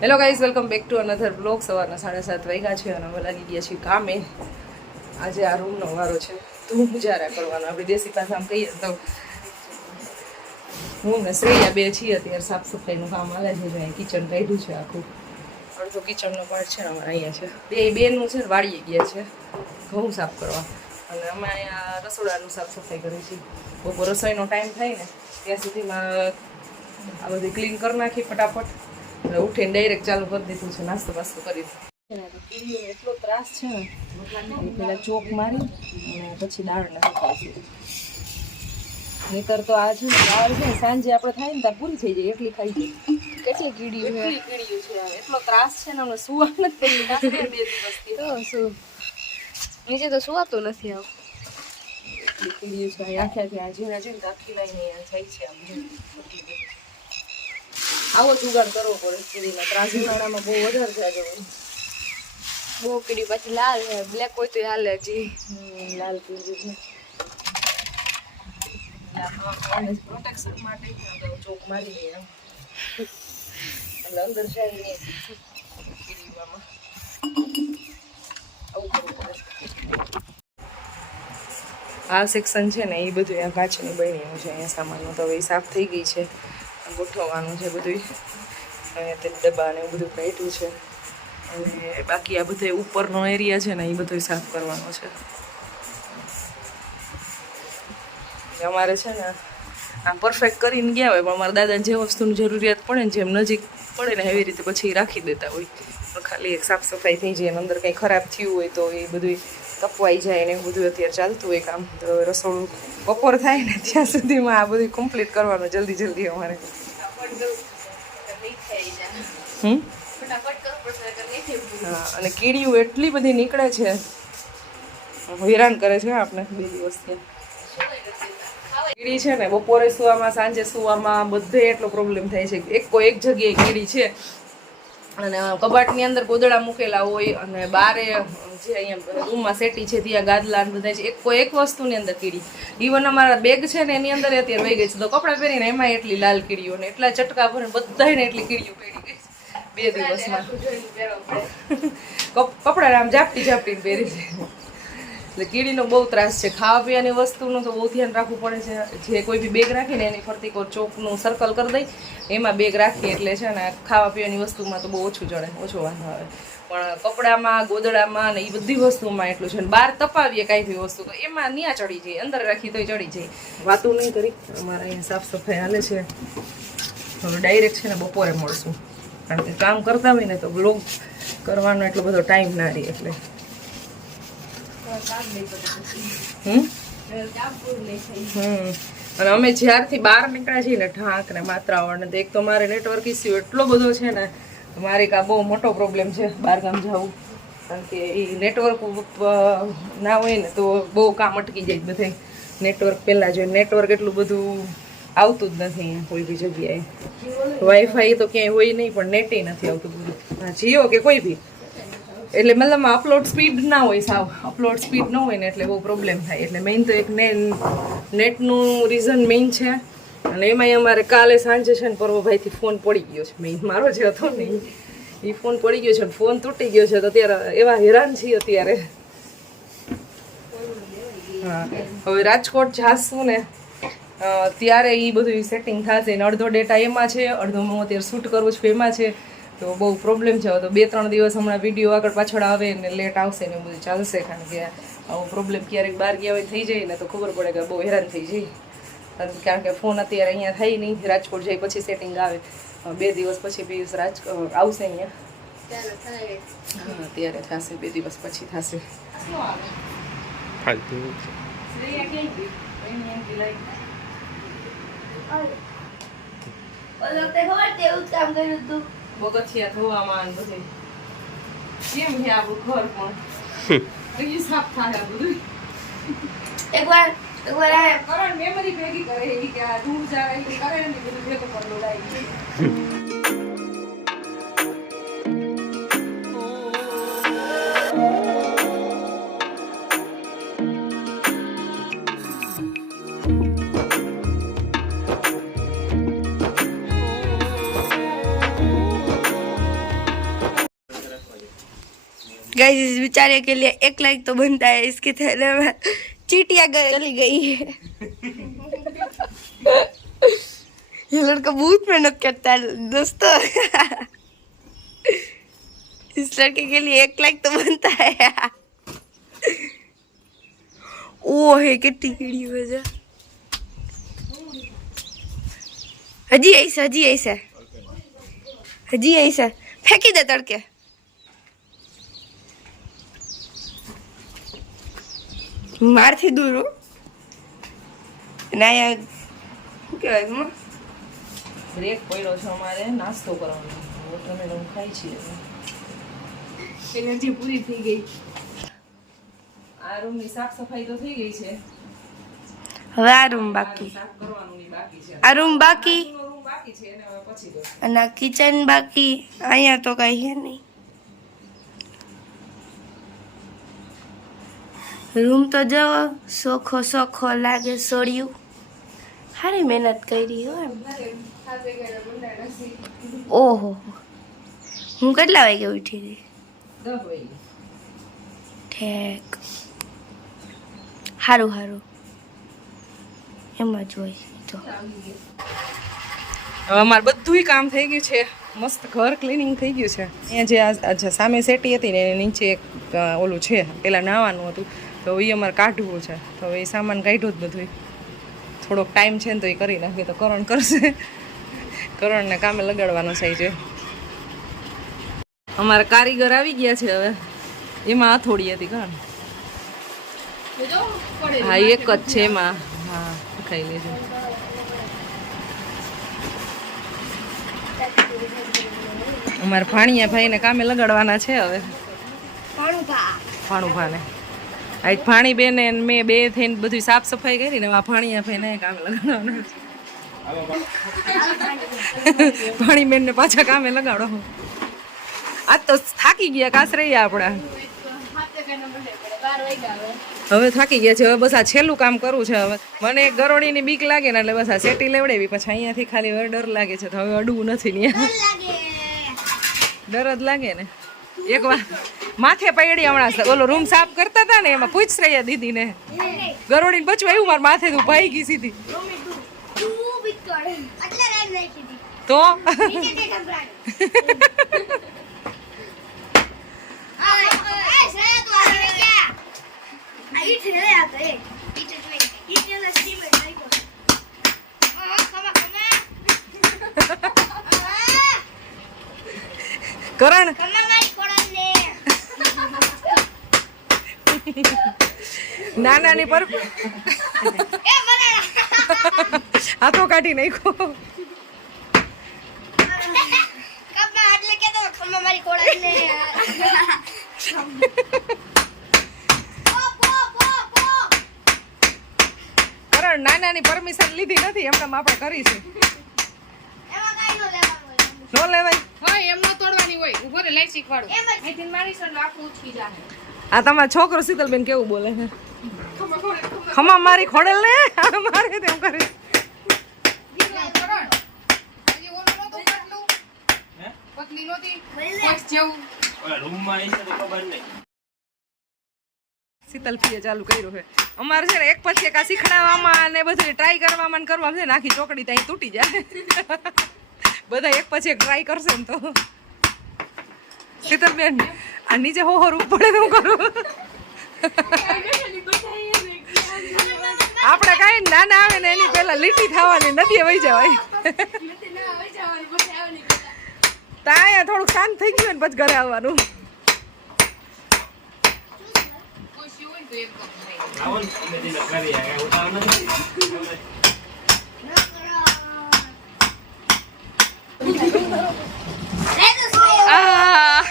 Hello guys welcome back to another blog સવારના સાડા સાત વાગ્યા છે અને અમે લાગી ગયા છીએ કામે. આજે આ રૂમનો વારો છે. ધૂમ જારા કરવાનો. આપણે દેશી પાસે આમ કહીએ તો હું ને શ્રેયા બે છીએ. અત્યારે સાફ સફાઈનું કામ આવે છે. જો અહીં કિચન કાઢ્યું છે આખું. અડધો કિચનનો પાર્ટ છે અમારે અહીંયા છે. બે બેનનું છે વાળીએ ગયા છે. ઘઉં સાફ કરવા. અને અમે અહીંયા રસોડાનું સાફ સફાઈ કરીએ છીએ. બપોર રસોઈનો ટાઈમ થાય ને, ત્યાં સુધીમાં આ બધી ક્લીન કરી નાખી ફટાફટ. ઉઠીને ડાયરેક્ટ ચાલુ કરી દીધું છે નાસ્તો બાસ્તો કરી દીધું. એટલો ત્રાસ છે ને પેલા ચોક મારી અને પછી દાળને સુકાવશું નહીતર તો આ છે ને દાળ છે સાંજે આપણે થાય ને ત્યાં પૂરી થઈ જાય એટલી ખાઈ જાય. કેટલી કીડી છે એટલી કીડીઓ છે એટલો ત્રાસ છે ને અમને સુવા નથી બે દિવસથી તો શું? નીચે તો સુવાતું નથી આવું. કીડીઓ છે આખે આખે આ ઝીણા ઝીણા આખી લાઈને અહીંયા જાય છે આમ. જો. આવો જુગાડ કરવો પડે કીડીના ત્રાસ ઉનાળામાં બહુ વધારે હોય બહુ કીડી પાછી લાલ છે બ્લેક હોય તો હાલે હજી લાલ કીડી છે. પ્રોટેક્શન માટે છે ચોક મારી દઈએ એટલે અંદર જાય કીડીમાં આવું કરવું પડે. આ સેક્શન છે ને એ બધું અહીંયા કાચની બન્યું છે અહીંયા સામાનનું. તો હવે સાફ થઈ ગઈ છે. ગોઠવવાનું છે બધું અહીંયા તે ડબ્બા ને એવું બધું કાઢ્યું છે. અને બાકી આ બધે ઉપરનો એરિયા છે ને એ બધો સાફ કરવાનો છે. અમારે છે ને આમ પરફેક્ટ કરીને ગયા હોય, પણ અમારા દાદાને જે વસ્તુની જરૂરિયાત પડે ને જેમ નજીક પડે ને એવી રીતે પછી રાખી દેતા હોય. ખાલી એક સાફ સફાઈ થઈ જાય અને અંદર કંઈ ખરાબ થયું હોય તો એ બધું કપવાઈ જાય ને એવું બધું અત્યારે ચાલતું હોય કામ. તો રસોડું બપોર થાય ને ત્યાં સુધીમાં આ બધું કમ્પ્લીટ કરવાનું જલ્દી જલ્દી અમારે. હમ? અને કીડીઓ એટલી બધી નીકળે છે. હેરાન કરે છે આપણે બે દિવસથી કીડી છે ને બપોરે સુવામાં, સાંજે સુવામાં બધે એટલો પ્રોબ્લેમ થાય છે. એક કોઈ એક જગ્યાએ કીડી છે. અને કબાટની અંદર ગોદડા મૂકેલા હોય અને બારે જે અહીંયા રૂમમાં સેટી છે ત્યાં ગાદલા બધા છે. એક કોઈ એક વસ્તુની અંદર કીડી. ઇવન અમારા બેગ છે ને એની અંદર અત્યારે વહી ગઈ છે. તો કપડાં પહેરીને એમાં એટલી લાલ કીડીઓ ને એટલા ચટકા ભરીને બધાને એટલી કીડીઓ પડી ગઈ બે દિવસમાં. કપ- કપડાં આમ ઝાપટી ઝાપટીને પહેરી છે એટલે કીડીનો બહુ ત્રાસ છે. ખાવા પીવાની વસ્તુનું તો બહુ ધ્યાન રાખવું પડે છે. જે કોઈ બી બેગ રાખીને એની ફરતી કોઈ ચોકનું સર્કલ કરી દઈ, એમાં બેગ રાખીએ એટલે છે ને ખાવા પીવાની વસ્તુમાં તો બહુ ઓછું જડે. ઓછો વાંધો આવે. પણ કપડામાં, ગોદડામાં ને એ બધી વસ્તુમાં એટલું છે બહાર તપાવીએ કાંઈ બી વસ્તુ તો એમાં ન્યા ચડી જાય. અંદર રાખી તો ચડી જાય. વાતું નહીં કરી. અમારે અહીંયા સાફ સફાઈ હાલે છે. હવે ડાયરેક્ટ છે ને બપોરે મળશું. કારણ કે કામ કરતા હોય ને તો બ્લોગ કરવાનો એટલો બધો ટાઈમ ના રહે એટલે. હમ? અને અમે જ્યારથી બહાર નીકળ્યા છીએ ને ઢાંક ને માત્રાવણ ને એક તો મારે નેટવર્ક ઇસ્યુ એટલો બધો છે ને, મારે આ બહુ મોટો પ્રોબ્લેમ છે બહાર ગામ જવું. કારણ કે એ નેટવર્ક ના હોય ને તો બહુ કામ અટકી જાય બધે. નેટવર્ક પહેલાં જોઈએ નેટવર્ક એટલું બધું આવતું જ નથી અહીંયા કોઈ બી જગ્યાએ. વાઈફાઈ તો ક્યાંય હોય નહીં, પણ નેટે નથી આવતું બધું. જીઓ કે કોઈ બી? એટલે મતલબ અપલોડ સ્પીડ ના હોય સાવ. અપલોડ સ્પીડ ન હોય ને એટલે બહુ પ્રોબ્લેમ થાય. એટલે મેઇન તો એક ને નેટનું રીઝન મેઇન છે. અને એમાંય અમારે કાલે સાંજે છે ને પર્વભાઈથી ફોન પડી ગયો છે. મેઇન મારો જે હતો ને. એ ફોન પડી ગયો છે ફોન તૂટી ગયો છે તો અત્યારે એવા હેરાન છીએ અત્યારે. હા. હવે રાજકોટ જાશું ને ત્યારે એ બધું સેટિંગ થશે ને અડધો ડેટા એમાં છે, અડધો હું અત્યારે શૂટ કરું છું એમાં છે. તો બહુ પ્રોબ્લેમ છે. હવે તો બે ત્રણ દિવસ હમણાં વીડિયો આગળ પાછળ આવે ને લેટ આવશે ને બધું ચાલશે. કારણ કે આવો પ્રોબ્લેમ ક્યારેક બહાર ગયા હોય થઈ જાય ને તો ખબર પડે કે બહુ હેરાન થઈ જાય કારણ- કે ફોન અત્યારે અહીંયા થાય નહીં. રાજકોટ જાય પછી સેટિંગ આવે. બે દિવસ પછી પિયુષ રાજ આવશે અહીંયા. હા ત્યારે થશે. બે દિવસ પછી થશે. ફાલતુ પગથિયા ધોવામાં બધે. કેમ છે આપણું ઘર પણ? કઈ સાફ થાય બધું? એકવાર એકવાર મેમરી ભેગી કરે એવી કે આ દૂર જાય એ કરે ને બધું ભેગું કરી દોડાય गई इस बेचारे के लिए एक लाइक तो बनता है, इसके थैले में चीटिया गली गई है। ये लड़का बहुत मेहनत करता है, दोस्तों। इस लड़के के लिए एक लाइक तो बनता है। ओ है कितनी वजह। हजी, ऐसा हजी ऐसा। हजी, ऐसा। फेंकी दे तड़के। મારથી દૂર હો. અહીંયા શું કહેવાય એમાં? બ્રેક પડ્યો છે અમારે નાસ્તો કરવાનો. વોટરને હું ખાઈ છીએ એનર્જી પૂરી થઈ ગઈ. આ રૂમની સાફ સફાઈ તો થઈ ગઈ છે. હવે આ રૂમ બાકી. સાફ કરવાનું ની બાકી છે. આ રૂમ બાકી. છે એને હવે પછી દો અને આ કિચન બાકી અહીંયા તો કઈ છે નહીં. રૂમ તો જવો સોખો સોખો લાગે સોળિયું સારી મહેનત કરી હો એમ. ઓહો. હું કેટલા વાગે ઉઠી હતી ઠેક. સારું સારું એમ જ હોય તો. હવે અમારે બધુંય કામ થઈ ગયું છે. મસ્ત ઘર ક્લિનિંગ થઈ ગયું છે. અહીંયા જે સામે સેટી હતી ને એની નીચે એક ઓલું છે. પેલા નાવાનું હતું. તો એ અમારે કાઢવું છે. તો એ સામાન કાઢ્યું જ બધું થોડોક ટાઈમ છે ને તો એ કરી નાખીએ તો કરણ કરશે. કરણને કામે લગાડવાનો છે છે અમારા કારીગર આવી ગયા છે હવે. એમાં હથોડી હતી કરણ. હા એક જ છે એમાં. હા ખાઈ લેજો અમારા ભાણિયા ભાઈને કામે લગાડવાના છે હવે. ભાણુભાને. આજ ભાણી બેને મેં બે થઈને બધું સાફ સફાઈ કરી ને આ ભાણિયા ભાઈને કામ લગાડવાના ભાણી બેન ને પાછા કામે લગાડો આજ તો થાકી ગયા કાસરે આપણા. હવે થાકી ગયા છે. હવે બસ આ છેલ્લું કામ કરવું છે. હવે મને એક ગરોળીની બીક લાગે ને એટલે બસ આ સેટી લેવડાવી. પછી અહીંયાથી ખાલી હવે ડર લાગે છે. તો હવે અડવું નથી ને ડર જ લાગે ને. એક વાર માથે પડી હમણાં ઓલો રૂમ સાફ કરતા હતા ને, એમાં પૂછ રહ્યા દીદી ને ગરોડીને બચવા એવું મારા માથે તું ભાઈ ગઈ સીધી. તો? કરણ નાનાની પર. હાથો કાઢી નાખો મારી નાનાની પરમિશન લીધી નથી એમને આપણે કરીશું. એમાં કાંઈ ન લેવાનું હોય. નો લેવાય? હા એમ તોડવાની હોય. ઊભો રે લઈ શીખવાડું. અહીંથી મારીશ એટલે આખું ઉચકી જાહે. આ તમારો છોકરો શીતલબેન કેવું બોલે ખમા મારી ખોડેલ ને? મારે તેમ કરે શીતલ ચાલુ કર્યું છે. અમારે છે ને એક પછી એક આ શીખડાવવામાં અને બધું ટ્રાય કરવામાં ને કરવામાં છે ને આખી ચોકડી ત્યાં તૂટી જાય. બધા એક પછી એક ટ્રાય કરશે ને તો. શીતલબેન આ નીચે હો રૂપ પડે તો હું કરું. આપણે કાંઈ નાના આવે ને એની પહેલાં લીટી થવાની નદીએ વહી જવાય. તા અહીંયા થોડુંક શાંત થઈ ગયું ને પછી ઘરે આવવાનું. કોઈ શી હોય ને તો એક કપ નહીં આવો ને ધીમે ધીમે કરી આ ઉતાર નથી આ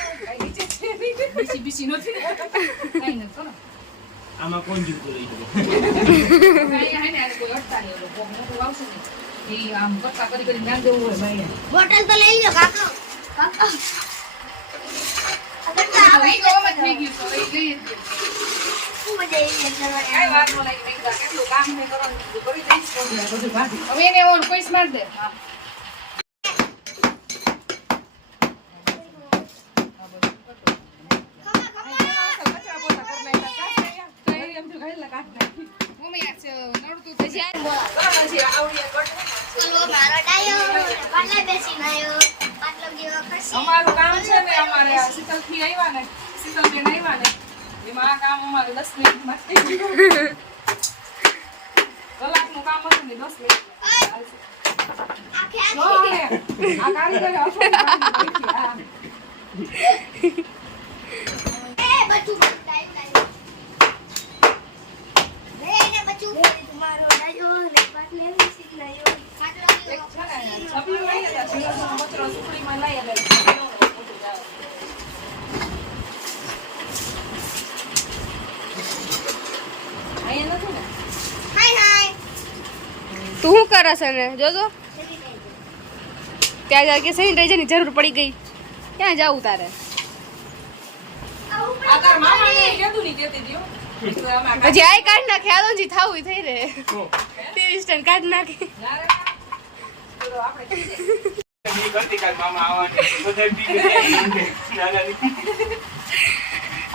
બીસી નથી કાંઈ નથી આમાં કોણ જીવતું રહી ગયું કાંઈ હે ને કોઈ અડતા નહીં ઓલો કોક મોટું આવશે ને એ આમ કરતા કરી કરી નાખ દેવું હોય ભાઈને બોટલ તો લઈ લો કાકા કાકા તો ઈ તો હવે જ થઈ ગયું તો એ લઈ જ ગયું. શું મજા આવી કરવાની કાંઈ ન લાગી મેં કીધું આ કેટલું કામ મેં કરવાનું બધું કરી દઈશ બધું બાકી હવે એને ઓર પૈસ માર દે હા ખમા ખમા મમ્મી આ છે, નડતું તો છે. મારો ડાયો પાટલા બેસી નાયો પાટલો જેવો ખસી અમારું કામ છે ને અમારે આ શીતલથી આવ્યા ને શીતલબેન આવ્યા ને એમાં આ કામ અમારે દસ મિનિટમાં થઈ ગયું કલાકનું કામ હતું ને દસ મિનિટ. આ કારીગરે અસલ કારીગર બેઠી, આ. એ બચું ડાયો ડાયો રે ને બચું મારો ડાયો ને પાટલે બેસી નાયો પાટલો એક જેવો છે ને, ખસી છબીઓ લઈ આવ્યા, જીવનનો કચરો સુકડીમાં લઈ આવ્યા. અહીંયા નથી ને હાય હાય તું શું કરે છે ને જોજો. ત્યાં જાય કે સેનિટાઈઝરની જરૂર પડી ગઈ. ક્યાં જાવું તારે? પછી આઈ કાર્ડ ના ખ્યાલ જ થાવું થઈ રે ટીવી સ્ટેન્ડ કાઢ નાખી.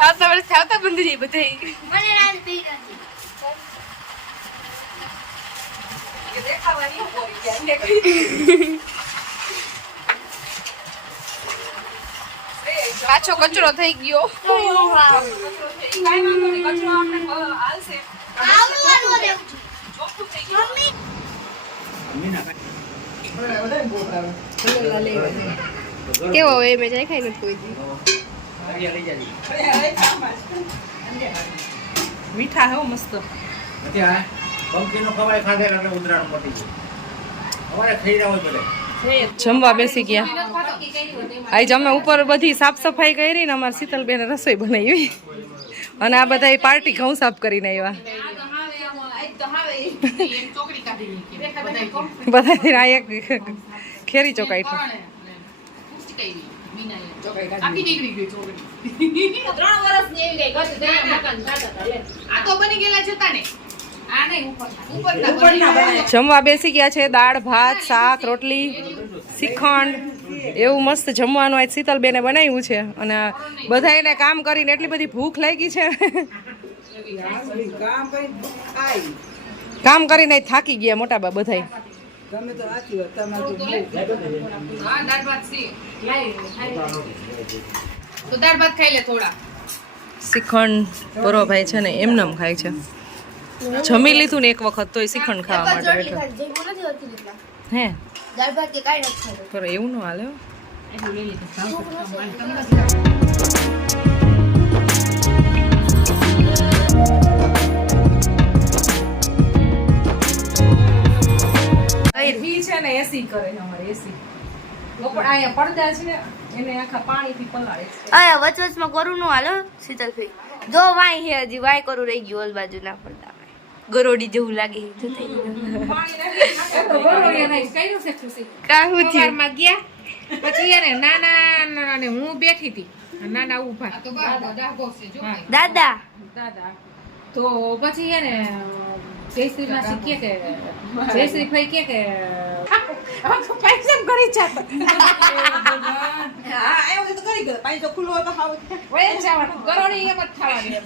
આવતા વર્ષ થાવતા બંધ જાય બધા મને રાત પી નથી કે દેખાવાની હું બોલી ગયા, એને કહી. એ, પાછો કચરો થઈ ગયો કચરો છે, ઈ કાંઈ વાંધો નહીં, કચરો આપણે બ- હાલશે. આવડું વાળું દેવું છું કચરો થઈ ગયો. કેવો હોય? મેં જાય ખાઈ નથી કોઈ. મીઠા હે હો મસ્ત પંખીનો ખવાય ખાધે એટલે ઉતરાણ પતી ગયું. અમારે થઈ રહ્યા હોય બધે. જમવા બેસી ગયા. આજે અમે ઉપર બધી સાફ સફાઈ કરી ને અમારે શીતલબેન રસોઈ બનાવી. અને આ બધા પાર્ટી ઘઉં સાફ કરીને આવ્યા. બધા આ એક ખેરી ચોકાઈ આખી નીકળી ગઈ. આ તો બની ગયેલા જ ને. જમવા બેસી ગયા છે દાળ ભાત શાક રોટલી શ્રીખંડ એવું મસ્ત જમવાનું આજ શીતલબેને બનાવ્યું છે. અને બધાને કામ કરીને એટલી બધી ભૂખ લાગી છે. કામ કરીને થાકી ગયા મોટા બા બધાય. શ્રીખંડ પરો ભાઈ છે. તો દાળ ભાત ખાઈ લે થોડા. શ્રીખંડ બરોભાઈ છે ને એમનેમ ખાય છે. જમી લીધું ને એક વખત તોય શ્રીખંડ ખાવા માટે હે? પર એવું ન હાલે છે ને એસી કરે અમારે એસી લોકો અહીંયા પડદા છે એને આખા પાણીથી પલાળે છે. અરે વચ વચમાં કરું નું હાલો શીતલભાઈ. જો વાય હે હજી વાય કરું રહી ગયું ઓલ બાજુ ના પડતા ગરોડી જેવું લાગે તો થઈ ગયું. કાહું થયું? પછી એને નાના નાના ને હું બેઠી હતી. નાના દાદા દાદા? તો પછી એને જયશ્રી માસી કે કે જયશ્રી ભાઈ કે કે તો પૈસા કરી જાતો વય જવાનું ગરોળી એમ જ થવાની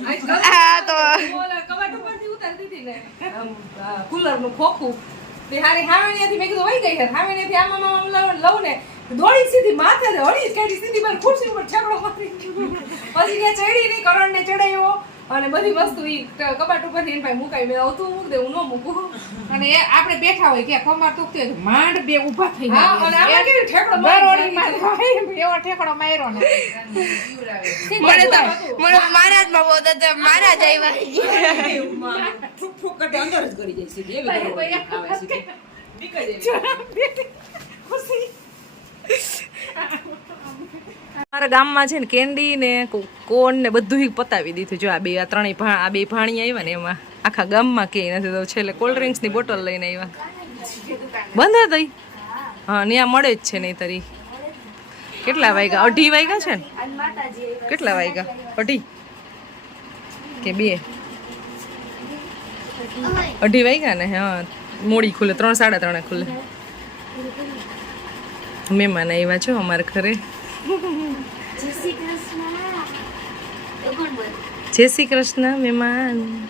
આ તો. કબાટ ઉપરથી ઉતારી ને. ખોખું. તે હારી હાવણીયાથી મેં કીધું, વહી ગઈ છે. હાવણીયાથી આમાં આમ લઉં- ને દોડી સીધી માથે ને હળી જ કાઢી, સીધી મારી ખુરશી ઉપર છકડો મારી. પછી ત્યાં ચડી નહીં કરણને ચડાવ્યો અને બધી વસ્તુ ઈ કબાટ ઉપર એની પાસે મુકાઈ મેં આવતું મૂક દે હું ન મૂકું અને એ આપણે બેઠા હોય કે કમર તૂકતી હોય માંડ બે ઊભા થઈ હા અને આમાં કેવી ઠેકડો મારો એવો ઠેકડો માર્યો ને. મને તો મને મહારાજમાં બહુ તો મહારાજ આવ્યા. મારા ગામમાં છે ને કેન્ડી ને કોન ને બધું પતાવી દીધું. જો આ બે, આ ત્રણેય આ બે ભાણી આવ્યા ને એમાં. આખા ગામમાં કે નથી તો છેલ્લે કોલ્ડ ડ્રિંક્સની બોટલ લઈને આવ્યા બંધ હતી હા ત્યાં મળે જ છે નહીં તરી. કેટલા વાગ્યા અઢી વાગ્યા છે ને? કેટલા વાગ્યા અઢી? કે બે? અઢી વાગ્યા ને? હા, મોડી ખુલે, ત્રણ, સાડા ત્રણે ખુલે. મહેમાન આવ્યા છો અમારા ઘરે. જય શ્રી કૃષ્ણ જાય મહેમાન.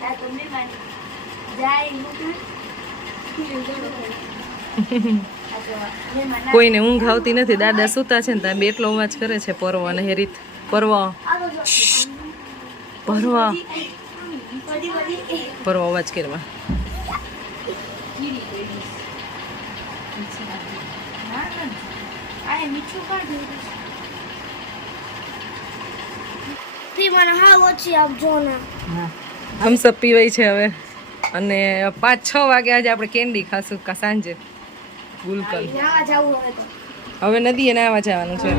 કોઈને ઊંઘ આવતી નથી, દાદા સૂતા છે ને ત્યાં બેટલો અવાજ કરે છે પર્વ અને હેરીત. પર્વ. પર્વ. બધી અવાજ કરવા. મીઠું કાઢ ફી મને હાવ ઓછી આપજો ને થમ્સઅપ પીવાય છે હવે. અને પાંચ છ વાગે આજે આપણે કેન્ડી ખાશું કા સાંજે. ગુલકલ હવે નદી હવે નદીએ નાવા જવાનું છે.